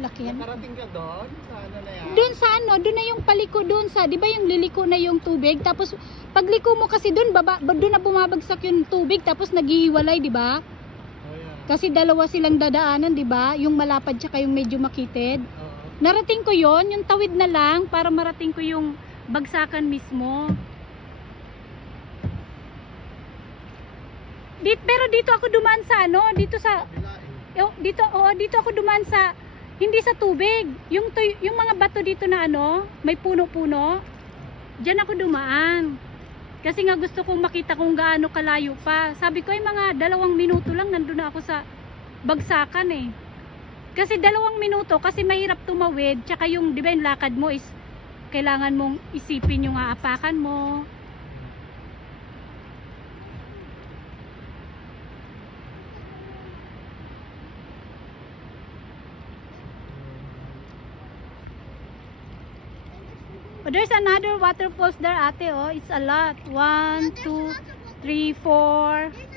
laki yan. Nakarating ka doon? Sa ano na yan? Doon sa ano, doon na yung paliko doon sa, di ba yung liliko na yung tubig, tapos pagliko mo kasi doon, doon na bumabagsak yung tubig, tapos naghihiwalay, di ba? Oh, yeah. Kasi dalawa silang dadaanan, di ba? Yung malapad tsaka yung medyo makitid. Narating ko yon, yung tawid na lang para marating ko yung bagsakan mismo. Pero dito ako dumaan sa ano, dito sa dito ako dumaan sa hindi sa tubig. Yung mga bato dito na ano, may puno-puno. Diyan ako dumaan. Kasi nga gusto kong makita kung gaano kalayo pa. Sabi ko ay mga 2 minuto lang nandun na ako sa bagsakan eh. Kasi 2 minuto kasi mahirap tumawid, tsaka yung di ba yung lakad mo is kailangan mong isipin yung aapakan mo. Oh, there's another waterfalls there, ate. Oh, it's a lot. 1, 2, 3, 4.